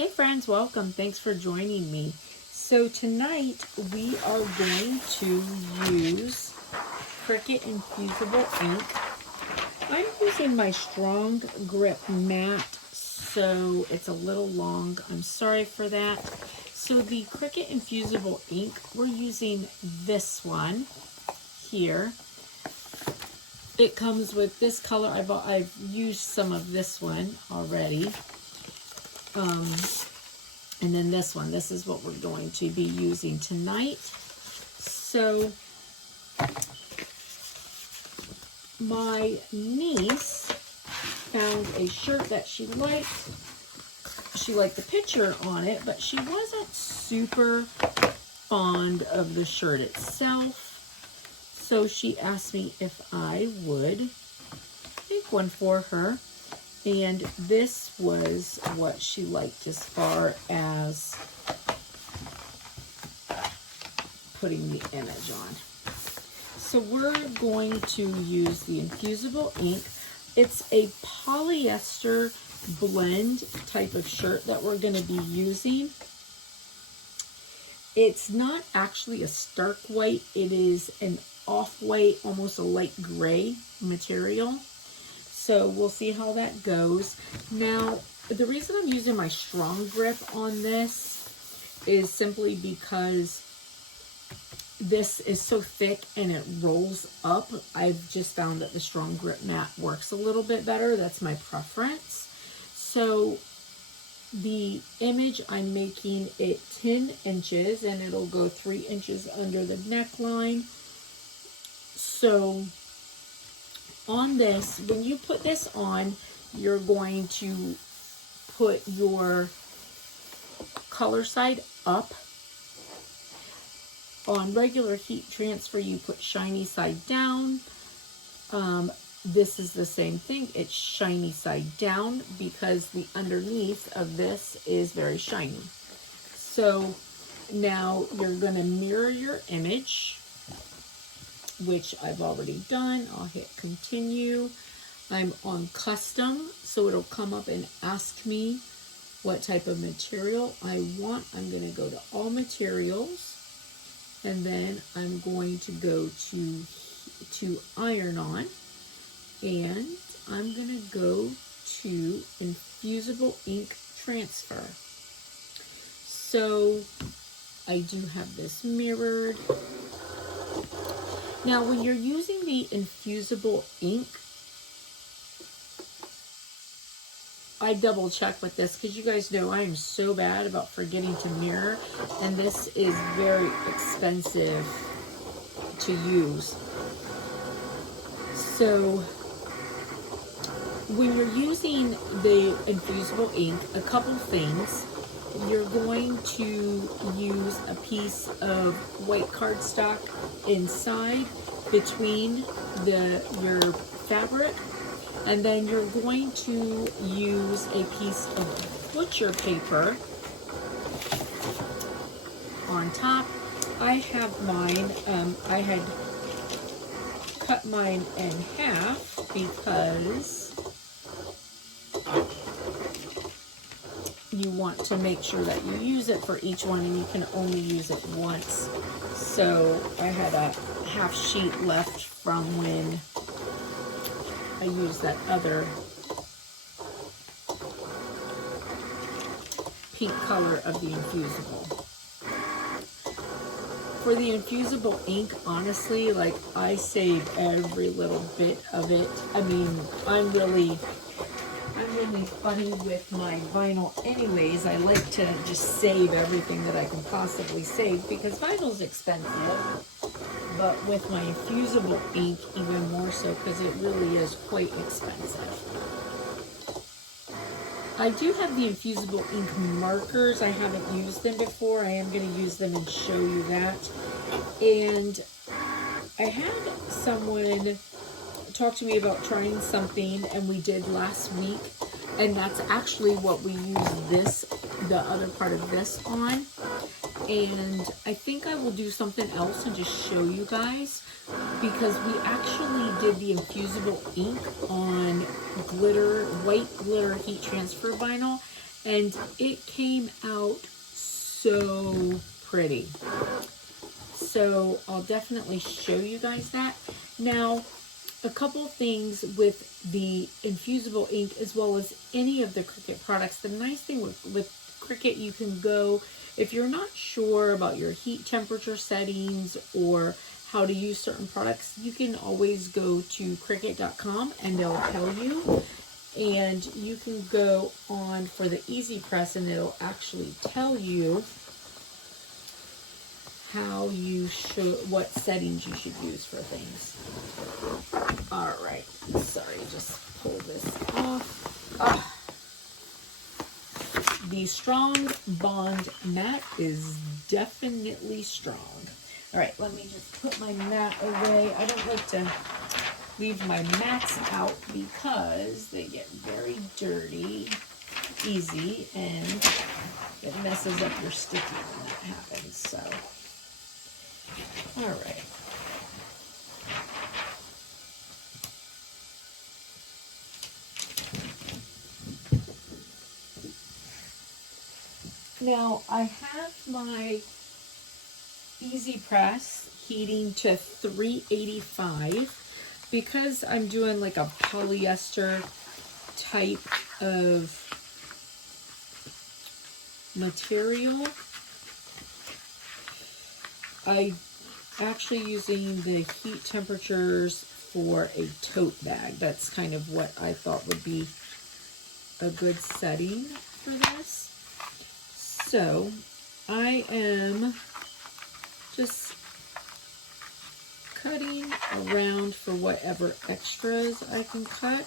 Hey friends, welcome. Thanks for joining me. So tonight we are going to use Cricut infusible ink. I'm using my strong grip matte, so it's a little long. I'm sorry for that. So the Cricut infusible ink, we're using this one here. It comes with this color. I've used some of this one already. And then this one, this is what we're going to be using tonight. So my niece found a shirt that she liked. She liked the picture on it, but she wasn't super fond of the shirt itself. So she asked me if I would make one for her. And this was what she liked as far as putting the image on. So we're going to use the infusible ink. It's a polyester blend type of shirt that we're going to be using. It's not actually a stark white. It is an off-white, almost a light gray material. So we'll see how that goes. Now, the reason I'm using my strong grip on this is simply because this is so thick and it rolls up. I've just found that the strong grip mat works a little bit better. That's my preference. So the image, I'm making it 10 inches and it'll go 3 inches under the neckline. So on this, when you put this on, you're going to put your color side up. On regular heat transfer, you put shiny side down. This is the same thing. It's shiny side down because the underneath of this is very shiny. So now you're going to mirror your image, which I've already done. I'll hit continue. I'm on custom, so it'll come up and ask me what type of material I want. I'm going to go to all materials, and then I'm going to go to iron on, and I'm going to go to infusible ink transfer. So I do have this mirrored. Now, when you're using the infusible ink, I double check with this because you guys know I am so bad about forgetting to mirror, and this is very expensive to use. So when you're using the infusible ink, a couple things. You're going to use a piece of white cardstock inside between your fabric, and then you're going to use a piece of butcher paper on top. I have mine, I had cut mine in half because you want to make sure that you use it for each one, and you can only use it once. So I had a half sheet left from when I used that other pink color of the infusible. For the infusible ink, honestly, like, I save every little bit of it. I mean, I'm really funny with my vinyl anyways. I like to just save everything that I can possibly save because vinyl's expensive, but with my infusible ink even more so because it really is quite expensive. I do have the infusible ink markers. I haven't used them before. I am going to use them and show you that. And I had someone talk to me about trying something, and we did last week. And that's actually what we use the other part of this on. And I think I will do something else and just show you guys, because we actually did the infusible ink on white glitter heat transfer vinyl, and it came out so pretty. So I'll definitely show you guys that. Now, a couple things with the infusible ink as well as any of the Cricut products. The nice thing with Cricut, you can go, if you're not sure about your heat temperature settings or how to use certain products, you can always go to Cricut.com and they'll tell you. And you can go on for the Easy Press and it'll actually tell you how you should, what settings you should use for things. All right, sorry, just pull this off. The Strong Bond mat is definitely strong. All right, let me just put my mat away. I don't like to leave my mats out because they get very dirty easy and it messes up your sticky when that happens. So, all right. Now I have my Easy Press heating to 385 because I'm doing like a polyester type of material. I actually using the heat temperatures for a tote bag. That's kind of what I thought would be a good setting for this. So I am just cutting around for whatever extras I can cut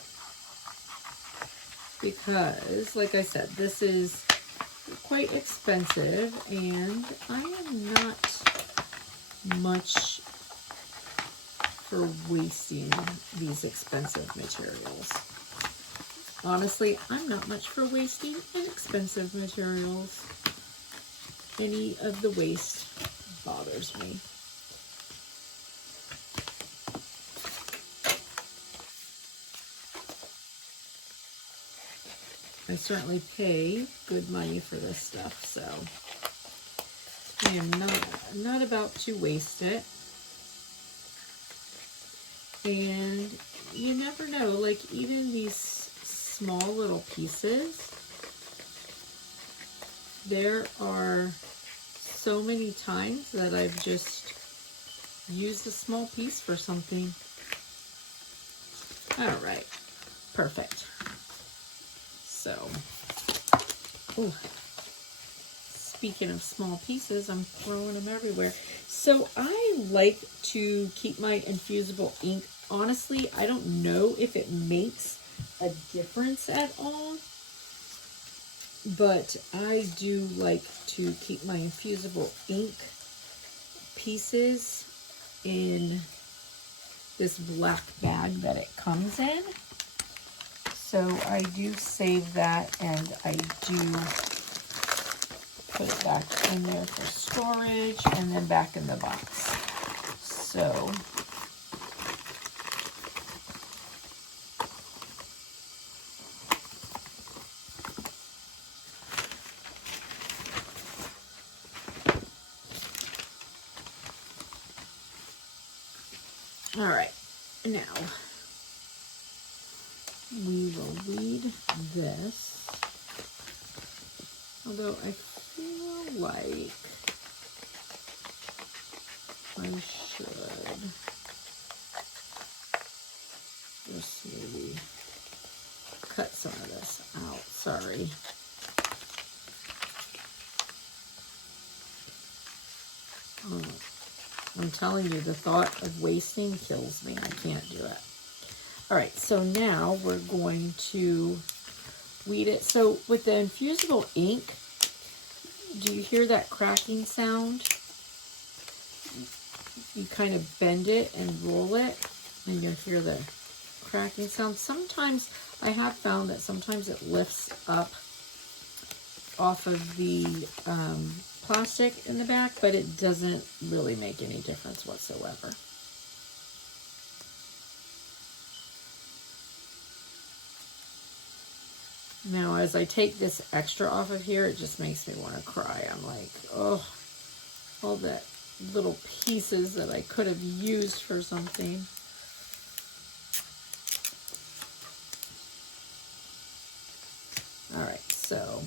because, like I said, this is quite expensive and I am not much for wasting these expensive materials. Honestly, I'm not much for wasting inexpensive materials. Any of the waste bothers me. I certainly pay good money for this stuff, so I am not about to waste it. And you never know, like even these small little pieces, there are so many times that I've just used a small piece for something. All right, perfect. So, oh, speaking of small pieces, I'm throwing them everywhere. So I like to keep my infusible ink. Honestly, I don't know if it makes a difference at all, but I do like to keep my infusible ink pieces in this black bag that it comes in. So I do save that and I do put it back in there for storage and then back in the box. So all right, now we will read this, although I feel like I should just maybe cut some of this out. Sorry. I'm telling you, the thought of wasting kills me. I can't do it. All right, so now we're going to weed it. So with the infusible ink, do you hear that cracking sound? You kind of bend it and roll it, and you'll hear the cracking sound. Sometimes I have found that sometimes it lifts up off of the plastic in the back, but it doesn't really make any difference whatsoever. Now, as I take this extra off of here, it just makes me want to cry. I'm like, oh, all that little pieces that I could have used for something. All right, so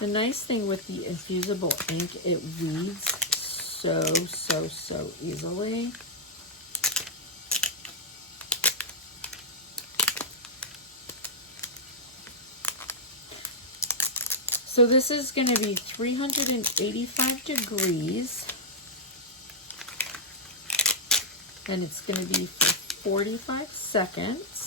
the nice thing with the infusible ink, it weeds so easily. So this is going to be 385 degrees, and it's going to be for 45 seconds.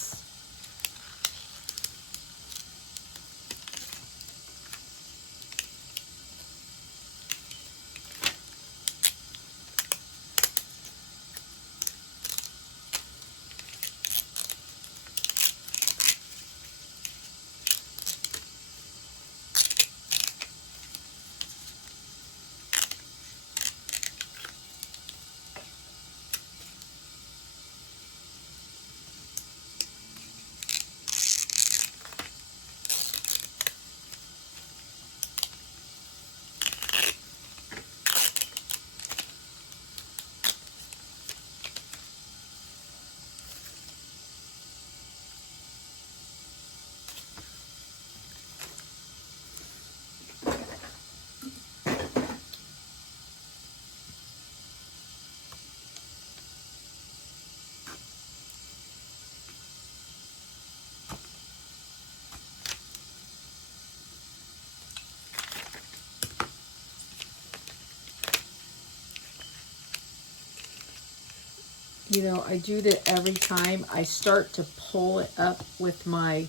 You know, I do that every time. I start to pull it up with my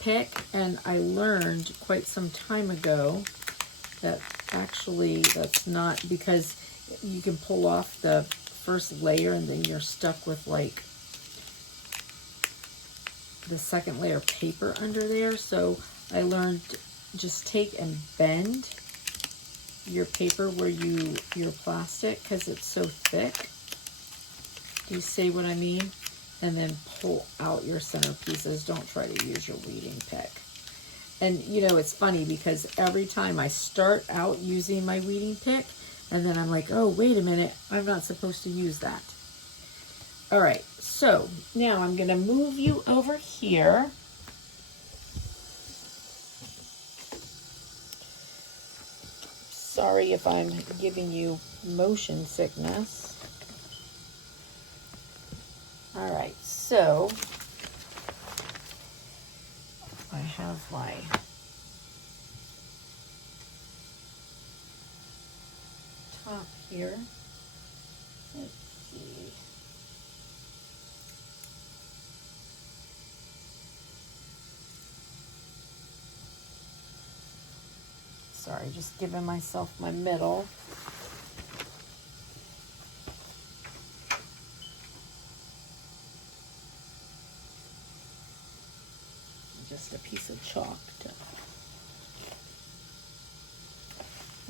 pick, and I learned quite some time ago that actually that's not, because you can pull off the first layer and then you're stuck with like the second layer of paper under there. So I learned just take and bend your paper where your plastic, because it's so thick. Do you see what I mean? And then pull out your centerpieces. Don't try to use your weeding pick. And you know, it's funny because every time I start out using my weeding pick, and then I'm like, oh, wait a minute, I'm not supposed to use that. All right, so now I'm gonna move you over here. Sorry if I'm giving you motion sickness. All right, so I have my top here. Let's see. Sorry, just giving myself my middle. Just a piece of chalk to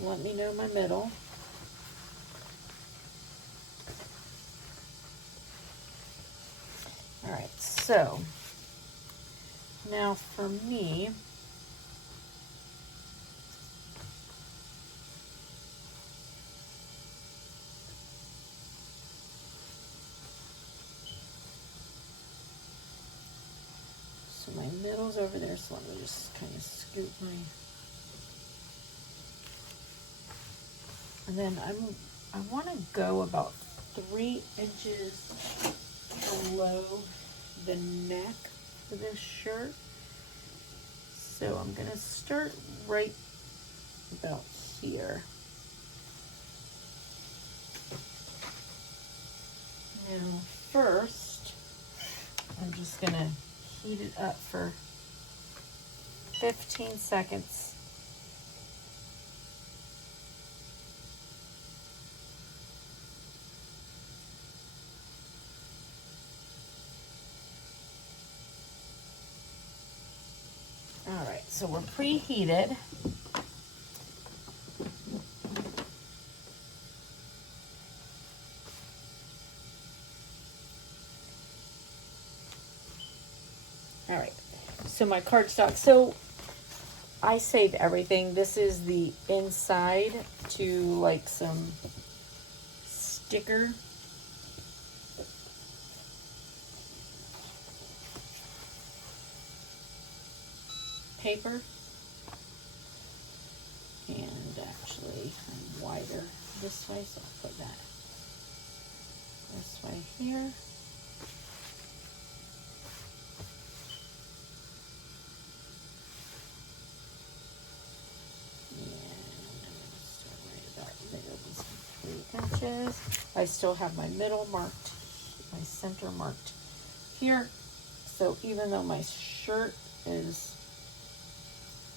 let me know my middle. All right, so now for me, so my middle's over there, so let me just kind of scoop my, and then I want to go about 3 inches below the neck for this shirt. So I'm gonna start right about here. Now first, I'm just gonna heat it up for 15 seconds. All right, so we're preheated. So my cardstock. So I saved everything. This is the inside to like some sticker. Paper. And actually, I'm wider this way, so I'll put that this way here. Inches. I still have my middle marked, my center marked here. So even though my shirt is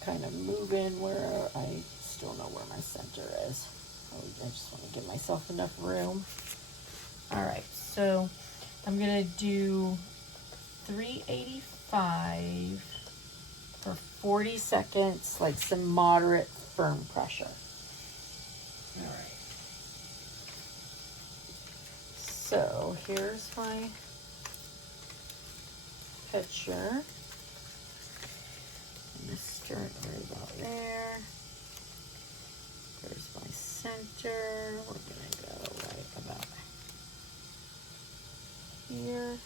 kind of moving where I still know where my center is. I just want to give myself enough room. All right, so I'm gonna do 385 for 40 seconds, like some moderate firm pressure. All right. So here's my picture. I'm gonna start right about there. There's my center. We're gonna go right about here.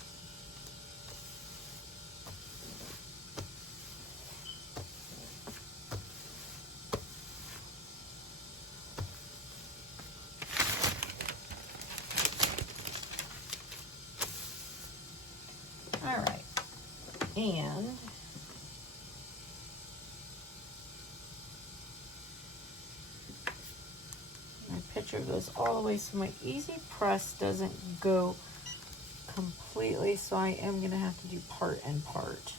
All right, and my picture goes all the way, so my easy press doesn't go completely, so I am gonna have to do part and part.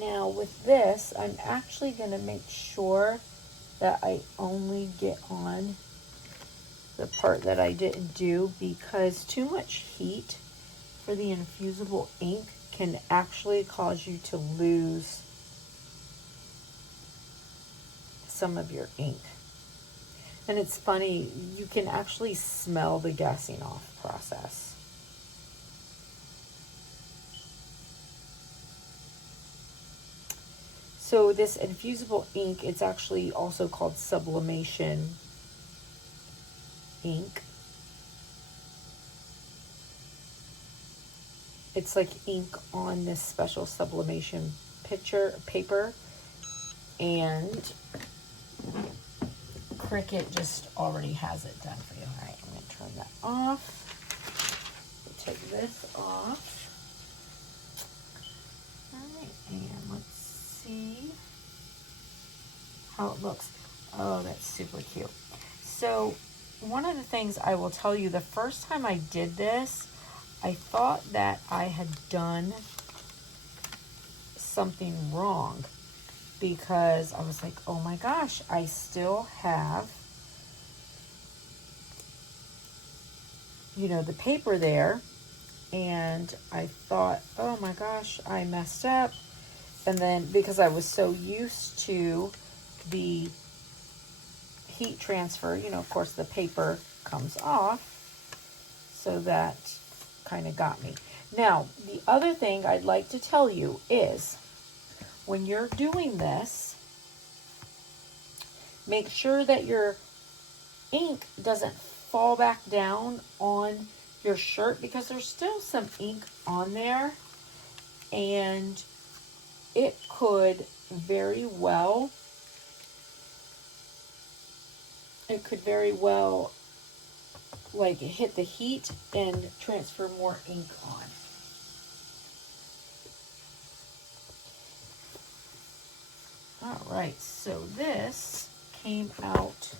Now with this, I'm actually going to make sure that I only get on the part that I didn't do, because too much heat for the infusible ink can actually cause you to lose some of your ink. And it's funny, you can actually smell the gassing off process. So this infusible ink, it's actually also called sublimation ink. It's like ink on this special sublimation paper, and Cricut just already has it done for you. All right, I'm going to turn that off. We'll take this off. All right, and let's see how it looks. Oh, that's super cute. So one of the things I will tell you, the first time I did this, I thought that I had done something wrong, because I was like, oh my gosh, I still have, you know, the paper there. And I thought, oh my gosh, I messed up. And then because I was so used to the heat transfer, you know, of course the paper comes off. So that kind of got me. Now, the other thing I'd like to tell you is, when you're doing this, make sure that your ink doesn't fall back down on your shirt, because there's still some ink on there, and it could very well like hit the heat and transfer more ink on. All right, so this came out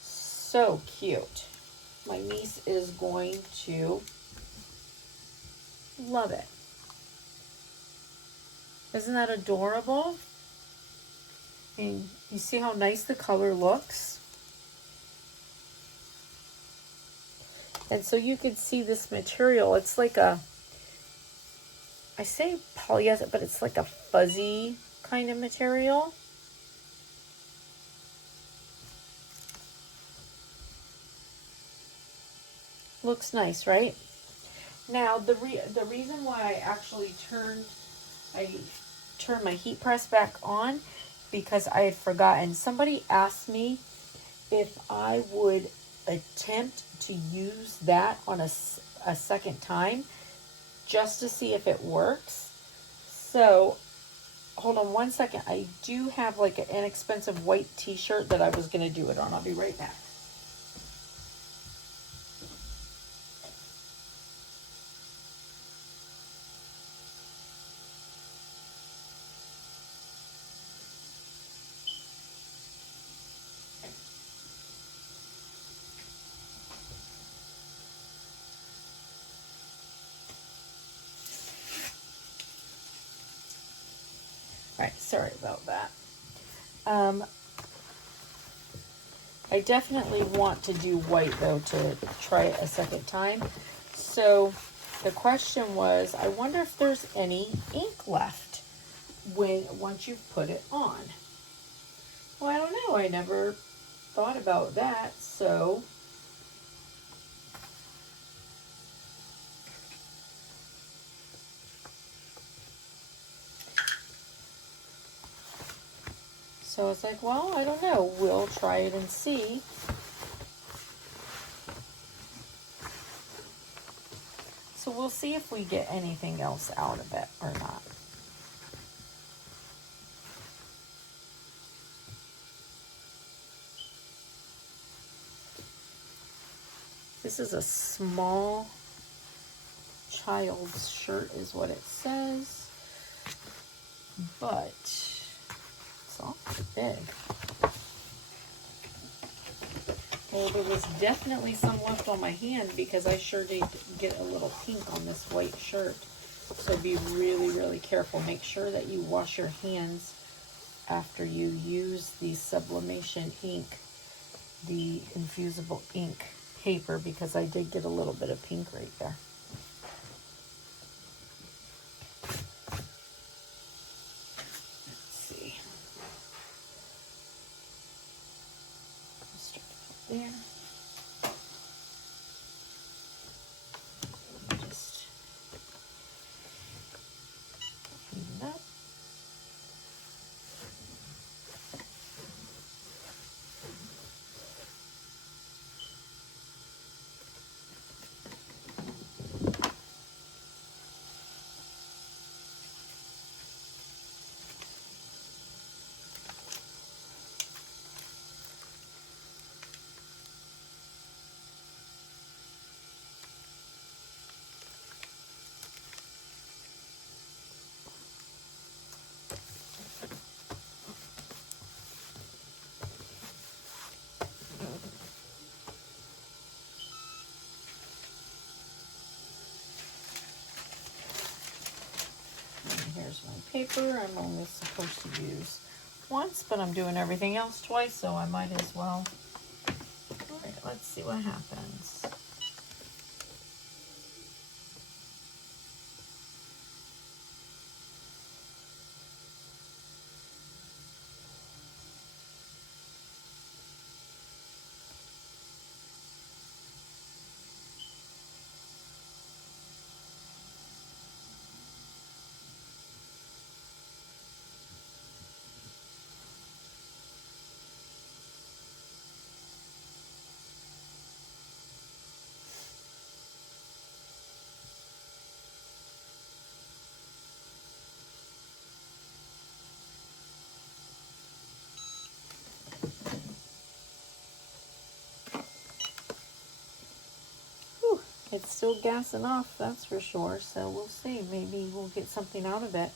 so cute. My niece is going to love it. Isn't that adorable? And you see how nice the color looks? And so you can see this material. It's like a, I say polyester, but it's like a fuzzy kind of material. Looks nice, right? Now, the reason why I actually turned my heat press back on, because I had forgotten. Somebody asked me if I would attempt to use that on a second time just to see if it works. So, hold on one second. I do have like an inexpensive white t-shirt that I was going to do it on. I'll be right back. All right, sorry about that. I definitely want to do white though to try it a second time. So the question was, I wonder if there's any ink left once you've put it on. Well, I don't know. I never thought about that. So it's like, well, I don't know. We'll try it and see. So we'll see if we get anything else out of it or not. This is a small child's shirt is what it says, but it's awfully big. Well, there was definitely some left on my hand because I sure did get a little pink on this white shirt. So be really, really careful. Make sure that you wash your hands after you use the sublimation ink, the infusible ink paper, because I did get a little bit of pink right there. Let's see. Start it there. Just clean it up. Here's my paper. I'm only supposed to use once, but I'm doing everything else twice, so I might as well. All right, let's see what happens. It's still gassing off, that's for sure. So we'll see. Maybe we'll get something out of it.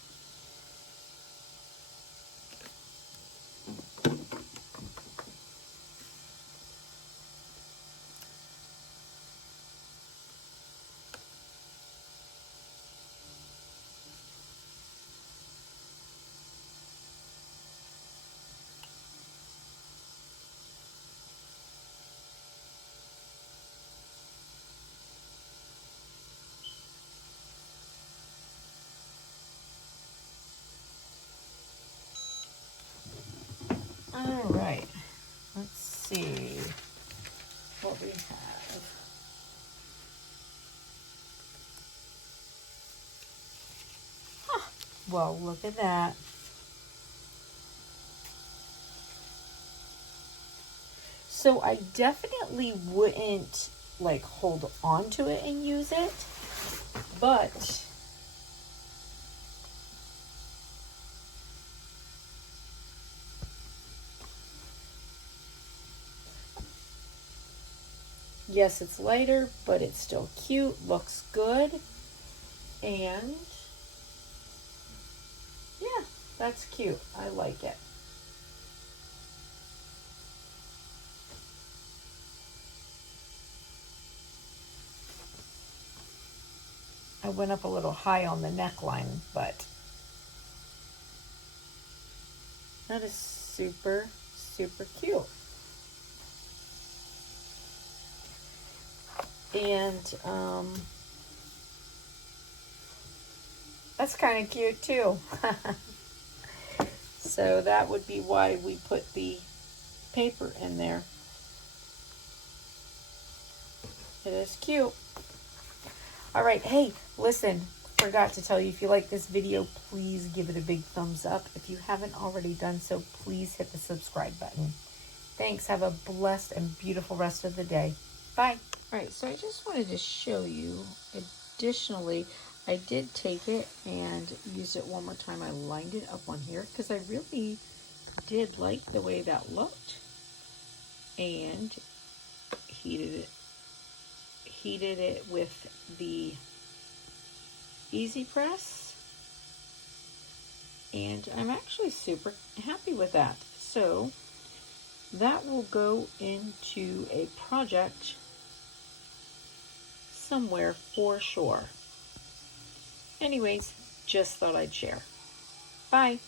Well, look at that. So I definitely wouldn't like hold on to it and use it, but yes, it's lighter, but it's still cute, looks good, and yeah, that's cute. I like it. I went up a little high on the neckline, but that is super, super cute. And that's kind of cute too. So that would be why we put the paper in there. It is cute. All right, hey, listen, forgot to tell you, if you like this video, please give it a big thumbs up. If you haven't already done so, please hit the subscribe button. Thanks. Have a blessed and beautiful rest of the day. Bye. All right, so I just wanted to show you, additionally, I did take it and use it one more time. I lined it up on here because I really did like the way that looked, and heated it with the Easy Press, and I'm actually super happy with that. So that will go into a project somewhere for sure. Anyways, just thought I'd share. Bye.